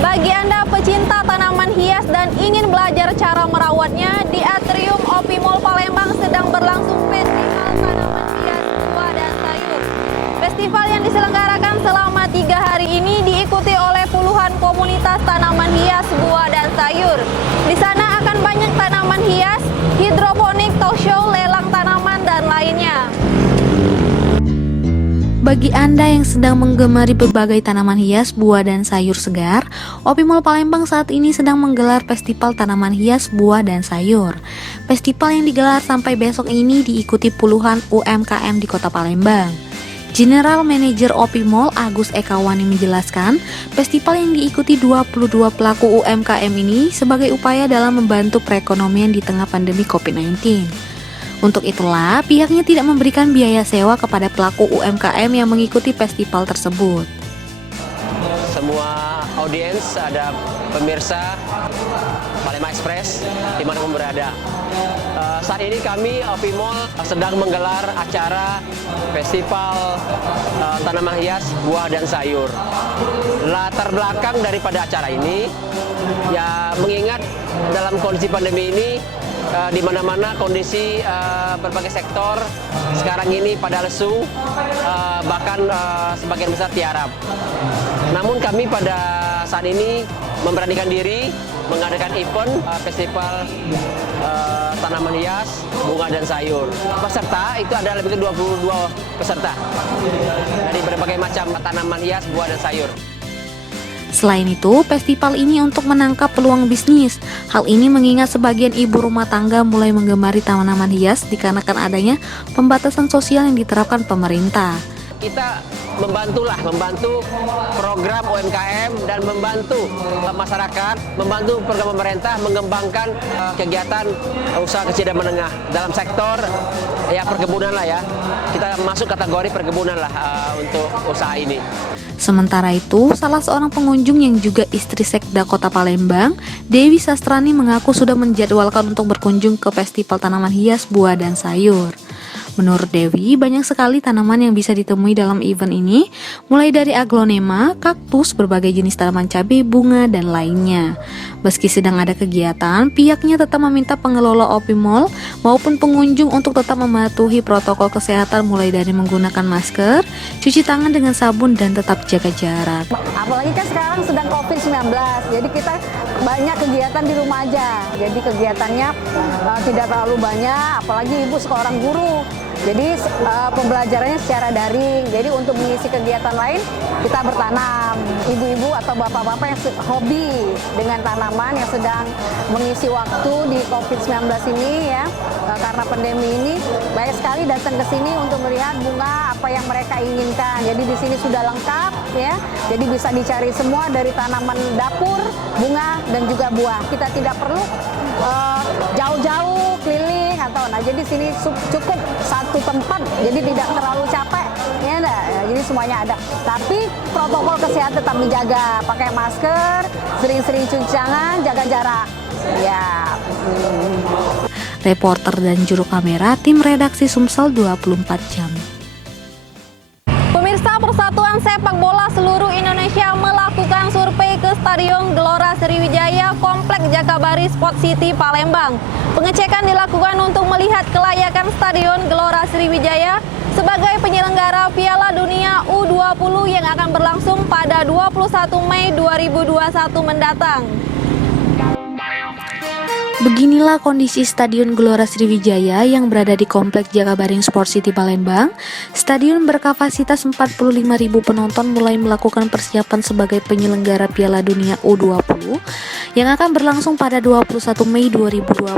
Bagi Anda pecinta tanaman hias dan ingin belajar cara merawatnya, di Atrium OP Mall Palembang sedang berlangsung Festival Tanaman Hias Buah dan Sayur. Festival yang diselenggarakan selama 3 hari ini diikuti oleh puluhan komunitas tanaman hias, buah, dan sayur. Di sana akan banyak tanaman hias, hidroponik, talk show, lelang tanaman, dan lainnya. Bagi Anda yang sedang menggemari berbagai tanaman hias, buah, dan sayur segar, OP Mall Palembang saat ini sedang menggelar Festival Tanaman Hias, Buah, dan Sayur. Festival yang digelar sampai besok ini diikuti puluhan UMKM di Kota Palembang. General Manager OP Mall Agus Ekawani menjelaskan, festival yang diikuti 22 pelaku UMKM ini sebagai upaya dalam membantu perekonomian di tengah pandemi COVID-19. Untuk itulah, pihaknya tidak memberikan biaya sewa kepada pelaku UMKM yang mengikuti festival tersebut. Semua audiens, ada pemirsa Palembang Express dimanapun berada. Saat ini kami OP Mall sedang menggelar acara Festival Tanaman Hias, Buah, dan Sayur. Latar belakang daripada acara ini, ya mengingat dalam kondisi pandemi ini, di mana-mana kondisi berbagai sektor sekarang ini pada lesu, bahkan sebagian besar tiarap. Namun kami pada saat ini memberanikan diri mengadakan event festival tanaman hias, bunga, dan sayur. Peserta itu ada lebih dari 22 peserta dari berbagai macam tanaman hias, buah, dan sayur. Selain itu, festival ini untuk menangkap peluang bisnis. Hal ini mengingat sebagian ibu rumah tangga mulai menggemari tanaman hias dikarenakan adanya pembatasan sosial yang diterapkan pemerintah. Kita membantu program UMKM dan membantu masyarakat, membantu program pemerintah mengembangkan kegiatan usaha kecil dan menengah dalam sektor ya perkebunan lah ya. Kita masuk kategori perkebunan lah untuk usaha ini. Sementara itu, salah seorang pengunjung yang juga istri Sekda Kota Palembang, Dewi Sastrani mengaku sudah menjadwalkan untuk berkunjung ke Festival Tanaman Hias, Buah, dan Sayur. Menurut Dewi, banyak sekali tanaman yang bisa ditemui dalam event ini, mulai dari aglonema, kaktus, berbagai jenis tanaman cabai, bunga, dan lainnya. Meski sedang ada kegiatan, pihaknya tetap meminta pengelola OP Mall maupun pengunjung untuk tetap mematuhi protokol kesehatan mulai dari menggunakan masker, cuci tangan dengan sabun, dan tetap jaga jarak. Apalagi kan sekarang sedang COVID-19, jadi kita banyak kegiatan di rumah aja. Jadi kegiatannya tidak terlalu banyak, apalagi ibu seorang guru. Jadi pembelajarannya secara daring. Jadi untuk mengisi kegiatan lain, kita bertanam. Ibu-ibu atau bapak-bapak yang hobi dengan tanaman yang sedang mengisi waktu di COVID-19 ini ya, karena pandemi ini, banyak sekali datang ke sini untuk melihat bunga apa yang mereka inginkan. Jadi di sini sudah lengkap ya. Jadi bisa dicari semua dari tanaman dapur, bunga, dan juga buah. Kita tidak perlu jauh-jauh keliling atau jadi sini cukup satu tempat, jadi tidak terlalu capek ya enggak? Jadi semuanya ada, tapi protokol kesehatan tetap dijaga, pakai masker, sering-sering cuci tangan, jaga jarak ya. Reporter dan juru kamera tim redaksi Sumsel 24 jam. Pemirsa, Persatuan Sepak Bola Seluruh Indonesia melakukan survei ke Stadion Gelora Sriwijaya Komplek Jakabaring Sport City Palembang. Pengecekan dilakukan untuk melihat kelayakan Stadion Gelora Sriwijaya sebagai penyelenggara Piala Dunia U20 yang akan berlangsung pada 21 Mei 2021 mendatang. Beginilah kondisi Stadion Gelora Sriwijaya yang berada di Komplek Jakabaring Sport City Palembang. Stadion berkapasitas 45.000 penonton mulai melakukan persiapan sebagai penyelenggara Piala Dunia U20 yang akan berlangsung pada 21 Mei 2021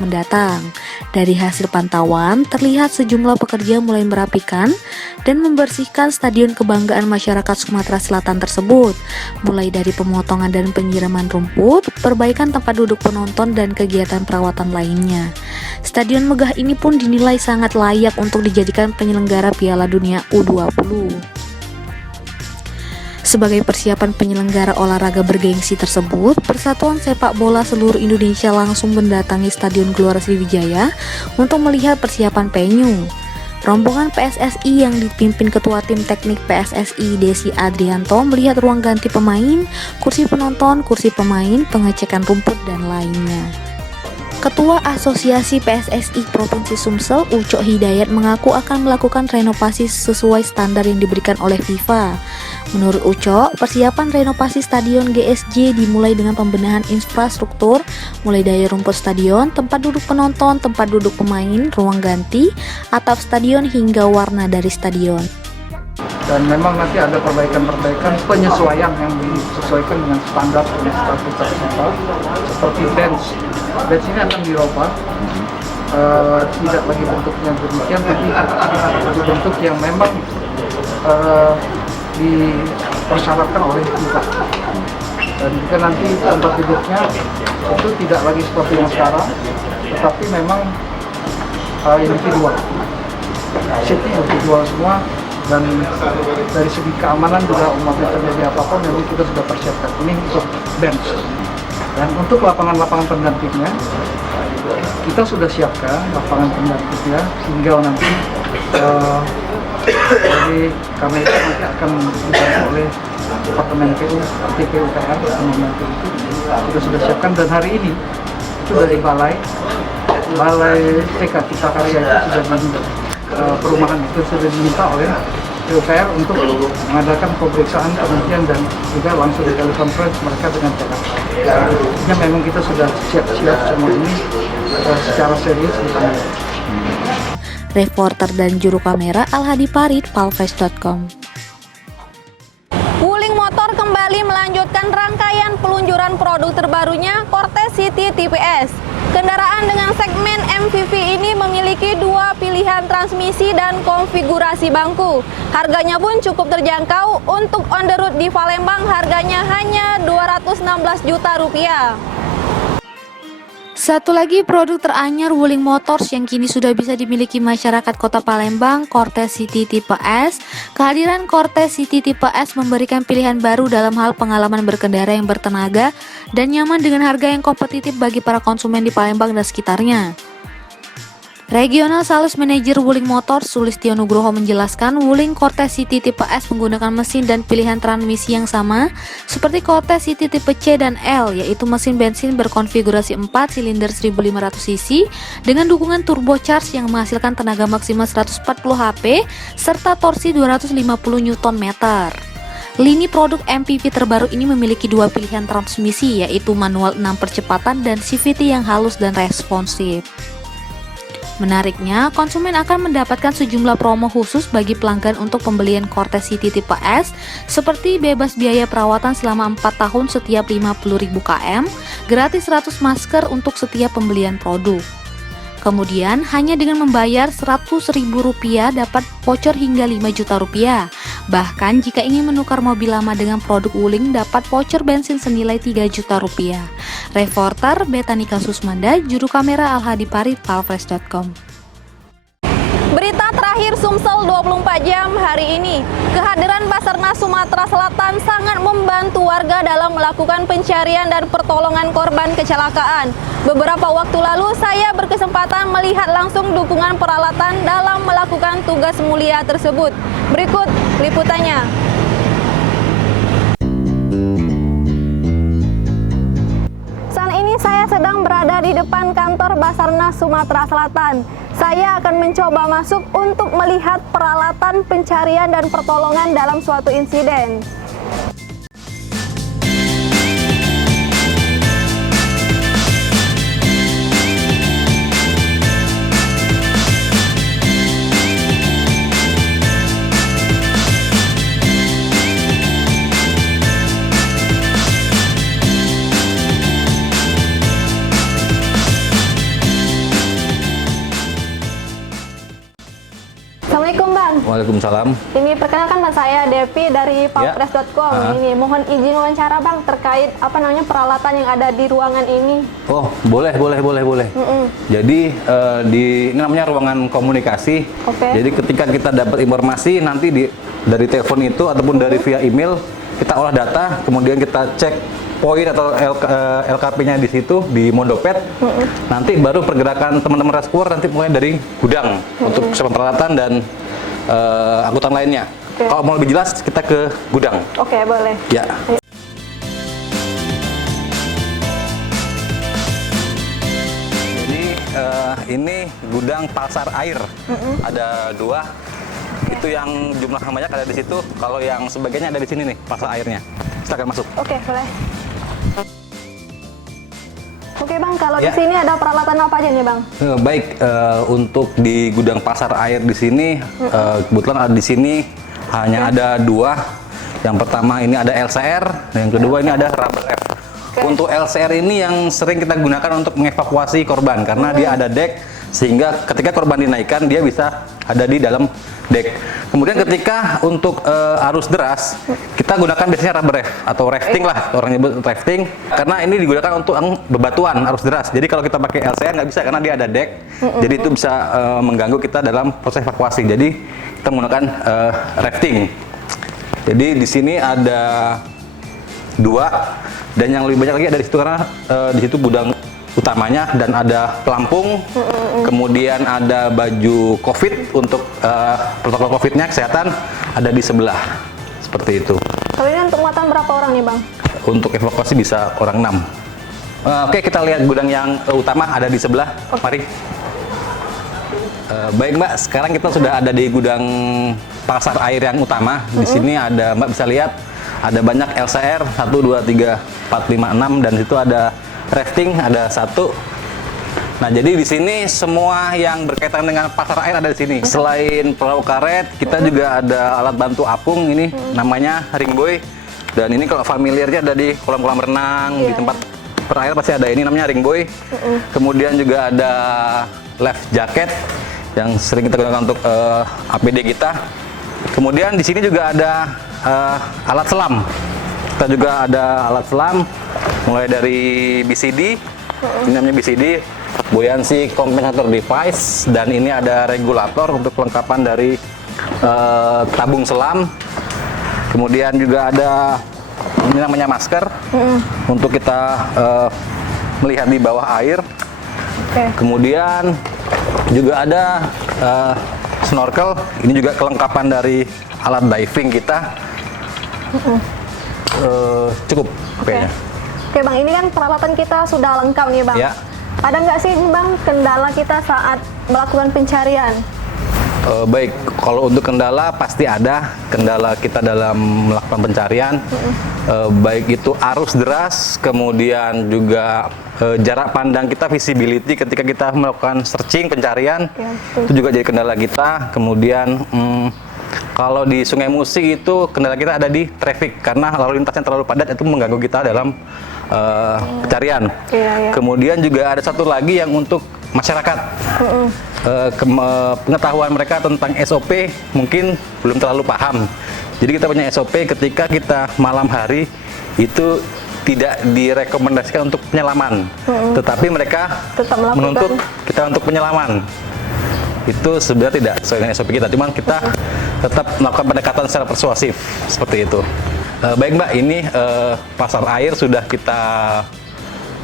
mendatang. Dari hasil pantauan, terlihat sejumlah pekerja mulai merapikan dan membersihkan Stadion Kebanggaan Masyarakat Sumatera Selatan tersebut, mulai dari pemotongan dan penyiraman rumput, perbaikan tempat duduk penonton, dan kegiatan perawatan lainnya. Stadion megah ini pun dinilai sangat layak untuk dijadikan penyelenggara Piala Dunia U20. Sebagai persiapan penyelenggara olahraga bergengsi tersebut, Persatuan Sepak Bola Seluruh Indonesia langsung mendatangi Stadion Gelora Sriwijaya untuk melihat persiapan venue. Rombongan PSSI yang dipimpin Ketua Tim Teknik PSSI Desi Adrianto melihat ruang ganti pemain, kursi penonton, kursi pemain, pengecekan rumput, dan lainnya. Ketua Asosiasi PSSI Provinsi Sumsel, Ucok Hidayat, mengaku akan melakukan renovasi sesuai standar yang diberikan oleh FIFA. Menurut Ucok, persiapan renovasi Stadion GSJ dimulai dengan pembenahan infrastruktur, mulai dari rumput stadion, tempat duduk penonton, tempat duduk pemain, ruang ganti, atap stadion, hingga warna dari stadion. Dan memang nanti ada perbaikan-perbaikan penyesuaian yang disesuaikan dengan standar dan statuta FIFA, seperti bench ini akan dirubah, tidak lagi bentuknya demikian, tapi bentuk yang memang dipersyaratkan oleh FIFA. Dan juga nanti tempat duduknya itu tidak lagi seperti yang sekarang, tetapi memang individual, seatnya individual semua. Dan dari segi keamanan juga umpamanya terjadi apa-apa memang kita sudah persiapkan. Ini untuk bench. Dan untuk lapangan-lapangan penggantinya kita sudah siapkan lapangan penggantinya, tinggal nanti dari kami itu nanti akan dibantu oleh Departemen PU, TPUPR, membantu itu kita sudah siapkan. Dan hari ini itu dari Balai TK Cipta Karya itu sudah perumahan itu sudah diminta oleh PUPR untuk mengadakan pemeriksaan penelitian dan juga langsung di telekonferensi mereka dengan Jakarta. Artinya memang kita sudah siap-siap semua ini secara serius ditangani. Reporter dan juru kamera Alhadi Parit, palfresh.com. Wuling Motor kembali melanjutkan rangkaian peluncuran produk terbarunya Cortez City TPS. Kendaraan dengan segmen MPV ini memiliki dua pilihan transmisi dan konfigurasi bangku. Harganya pun cukup terjangkau. Untuk on the road di Palembang harganya hanya 216 juta rupiah. Satu lagi produk teranyar Wuling Motors yang kini sudah bisa dimiliki masyarakat Kota Palembang, Cortez City Tipe S. Kehadiran Cortez City Tipe S memberikan pilihan baru dalam hal pengalaman berkendara yang bertenaga dan nyaman dengan harga yang kompetitif bagi para konsumen di Palembang dan sekitarnya. Regional Sales Manager Wuling Motors Sulistyo Nugroho menjelaskan, Wuling Cortez City Tipe S menggunakan mesin dan pilihan transmisi yang sama seperti Cortez City Tipe C dan L, yaitu mesin bensin berkonfigurasi 4 silinder 1500 cc dengan dukungan turbocharge yang menghasilkan tenaga maksimal 140 HP serta torsi 250 Nm. Lini produk MPV terbaru ini memiliki dua pilihan transmisi, yaitu manual 6 percepatan dan CVT yang halus dan responsif. Menariknya, konsumen akan mendapatkan sejumlah promo khusus bagi pelanggan untuk pembelian Cortez City Tipe S, seperti bebas biaya perawatan selama 4 tahun setiap 50.000 km, gratis 100 masker untuk setiap pembelian produk. Kemudian, hanya dengan membayar Rp100.000 dapat voucher hingga Rp5 juta. Bahkan, jika ingin menukar mobil lama dengan produk Wuling, dapat voucher bensin senilai Rp3 juta. Reporter Betanika Susmanda, juru kamera Alhadi Parit, palfresh.com. Berita terakhir Sumsel 24 jam hari ini. Kehadiran Basarnas Sumatera Selatan sangat membantu warga dalam melakukan pencarian dan pertolongan korban kecelakaan. Beberapa waktu lalu saya berkesempatan melihat langsung dukungan peralatan dalam melakukan tugas mulia tersebut. Berikut liputannya. Saat ini saya sedang berada di depan kantor Basarnas Sumatera Selatan. Saya akan mencoba masuk untuk melihat peralatan pencarian dan pertolongan dalam suatu insiden. Assalamualaikum Bang. Waalaikumsalam. Ini perkenalkan Mas, saya Devi dari palfresh.com. Ini mohon izin wawancara Bang terkait peralatan yang ada di ruangan ini. Oh, boleh. Jadi ini namanya ruangan komunikasi. Oke. Jadi ketika kita dapat informasi nanti dari telepon itu ataupun dari via email kita olah data, kemudian kita cek poin atau LKP-nya di situ di Mondopet. Nanti baru pergerakan teman-teman rescuer nanti mulai dari gudang untuk persiapan peralatan dan angkutan lainnya. Kalau mau lebih jelas kita ke gudang. Oke, boleh. Ya. Jadi ini gudang pasar air. Ada 2. Itu yang jumlah yang banyak ada di situ. Kalau yang sebagainya ada di sini nih pasar airnya. Silakan masuk. Oke, boleh. Oke Bang, kalau di sini ada peralatan apa aja nih Bang? Baik, untuk di gudang pasar air di sini kebetulan ada di sini hanya ada 2. Yang pertama ini ada LCR, dan yang kedua ini ada rubber F. Untuk LCR ini yang sering kita gunakan untuk mengevakuasi korban karena dia ada dek, sehingga ketika korban dinaikkan dia bisa ada di dalam dek. Kemudian ketika untuk arus deras kita gunakan biasanya rubber raft atau rafting lah, orang nyebut rafting, karena ini digunakan untuk bebatuan arus deras. Jadi kalau kita pakai LCR nggak bisa karena dia ada dek, jadi itu bisa mengganggu kita dalam proses evakuasi. Jadi kita menggunakan rafting. Jadi di sini ada 2, dan yang lebih banyak lagi ada di situ karena di situ gudang utamanya, dan ada pelampung, kemudian ada baju COVID untuk protokol COVID-nya, kesehatan ada di sebelah, seperti itu. Kalau ini untuk muatan berapa orang nih Bang? Untuk evakuasi bisa orang 6. Oke, kita lihat gudang yang utama ada di sebelah. Mari. Baik Mbak, sekarang kita sudah ada di gudang pasar air yang utama. Di sini ada, Mbak bisa lihat ada banyak LCR 1, 2, 3, 4, 5, 6, dan itu ada rafting ada 1. Nah, jadi di sini semua yang berkaitan dengan pasar air ada di sini. Selain perahu karet, kita juga ada alat bantu apung ini namanya ring buoy. Dan ini kalau familiarnya ada di kolam-kolam renang, di tempat perair pasti ada ini namanya ring buoy. Kemudian juga ada life jacket yang sering kita gunakan untuk APD kita. Kemudian di sini juga ada alat selam. Kita juga ada alat selam mulai dari BCD, ini namanya BCD, buoyancy compensator device, dan ini ada regulator untuk kelengkapan dari tabung selam. Kemudian juga ada ini namanya masker untuk kita melihat di bawah air. Kemudian juga ada snorkel, ini juga kelengkapan dari alat diving kita. Cukup kayaknya. Oke Bang, ini kan peralatan kita sudah lengkap nih Bang. Ya. Ada nggak sih Bang kendala kita saat melakukan pencarian? Baik, kalau untuk kendala pasti ada kendala kita dalam melakukan pencarian. Baik itu arus deras, kemudian juga jarak pandang kita, visibility ketika kita melakukan searching pencarian, itu juga jadi kendala kita. Kemudian kalau di Sungai Musi itu kendala kita ada di traffic karena lalu lintasnya terlalu padat, itu mengganggu kita dalam pencarian. Kemudian juga ada satu lagi yang untuk masyarakat. Pengetahuan mereka tentang SOP mungkin belum terlalu paham. Jadi kita punya SOP ketika kita malam hari itu tidak direkomendasikan untuk penyelaman, tetapi mereka menuntut kita untuk penyelaman. Itu sebenarnya tidak sesuai dengan SOP kita, cuman kita tetap melakukan pendekatan secara persuasif seperti itu. Baik Mbak, ini pasar air sudah kita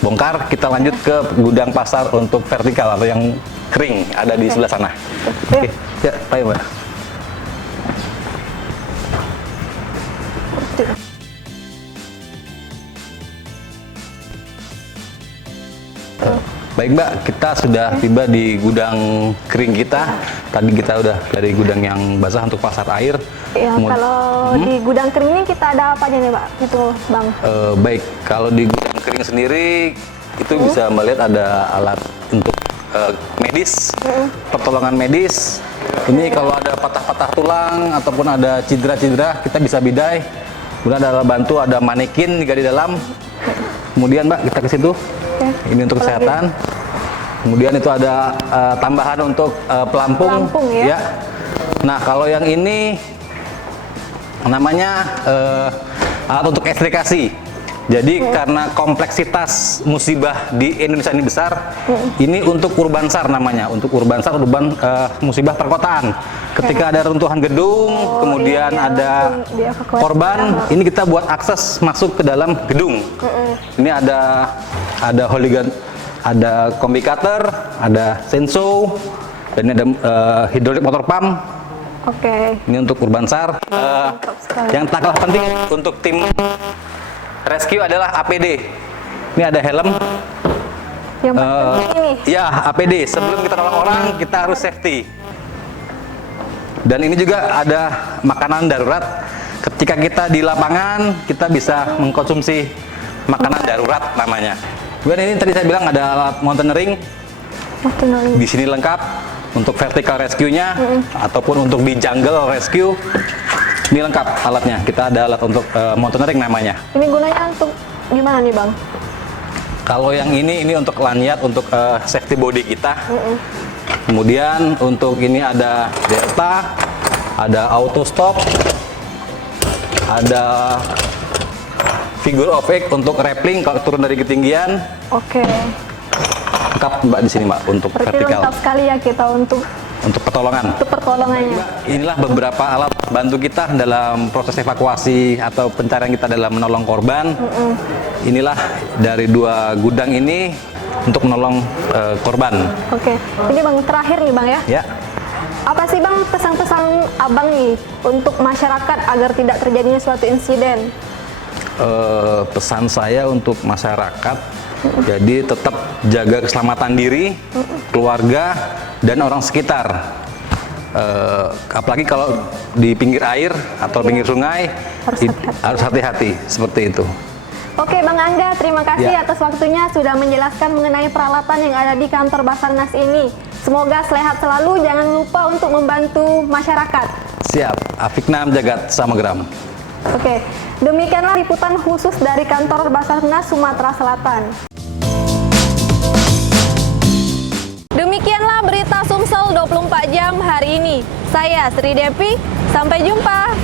bongkar, kita lanjut ke gudang pasar untuk vertikal atau yang kering ada di sebelah sana. Oke, ya, ayo Mbak. Baik Mbak, kita sudah tiba di gudang kering kita. Tadi kita udah dari gudang yang basah untuk pasar air. Ya, kalau di gudang kering ini kita ada apa aja nih Pak? Itu Bang. Baik, kalau di gudang kering sendiri itu bisa melihat ada alat untuk medis, pertolongan medis. Ini kalau ada patah-patah tulang ataupun ada cedera-cedera, kita bisa bidai. Kemudian ada alat bantu, ada manekin juga di dalam. Kemudian Mbak, kita ke situ. Ini untuk kesehatan. Kemudian itu ada tambahan untuk pelampung, ya. Nah, kalau yang ini namanya alat untuk ekstrikasi. Jadi karena kompleksitas musibah di Indonesia ini besar, ini untuk urban SAR namanya, untuk urban SAR, musibah perkotaan. Ketika ada runtuhan gedung, kemudian ada korban, ini kita buat akses masuk ke dalam gedung. Ini ada hooligan, ada combi cutter, ada senso, dan ini ada hydraulic motor pump. Oke. Ini untuk urban SAR. Yang tak kalah penting untuk tim rescue adalah APD. Ini ada helm. Yang penting ini. Ya, APD. Sebelum kita nolong orang, kita harus safety. Dan ini juga ada makanan darurat. Ketika kita di lapangan, kita bisa mengkonsumsi makanan darurat namanya. Kemudian ini tadi saya bilang ada alat mountaineering. Di sini lengkap untuk vertical rescue-nya ataupun untuk di jungle rescue. Ini lengkap alatnya. Kita ada alat untuk mountaineering namanya. Ini gunanya untuk gimana nih, Bang? Kalau yang ini untuk lanyard untuk safety body kita. Kemudian untuk ini ada delta, ada auto stop, ada figure of eight untuk rappelling kalau turun dari ketinggian. Oke. Lengkap Mbak di sini Mbak untuk Berarti vertikal. lengkap sekali ya kita untuk Pertolongan. pertolongannya. Inilah beberapa alat bantu kita dalam proses evakuasi atau pencarian kita dalam menolong korban. Inilah dari 2 gudang ini untuk menolong korban. Oke. Ini Bang terakhir nih Bang ya. Ya. Apa sih Bang pesan-pesan Abang nih untuk masyarakat agar tidak terjadinya suatu insiden? Pesan saya untuk masyarakat, jadi tetap jaga keselamatan diri, keluarga, dan orang sekitar. Apalagi kalau di pinggir air atau pinggir sungai, harus hati-hati seperti itu. Oke Bang Angga, terima kasih Ya. atas waktunya sudah menjelaskan mengenai peralatan yang ada di kantor Basarnas ini. Semoga sehat selalu, jangan lupa untuk membantu masyarakat. Siap, Afiknam Jagat Samegram. Oke, demikianlah liputan khusus dari kantor Basarnas Sumatera Selatan. Demikianlah berita Sumsel 24 jam hari ini. Saya Sri Devi, sampai jumpa.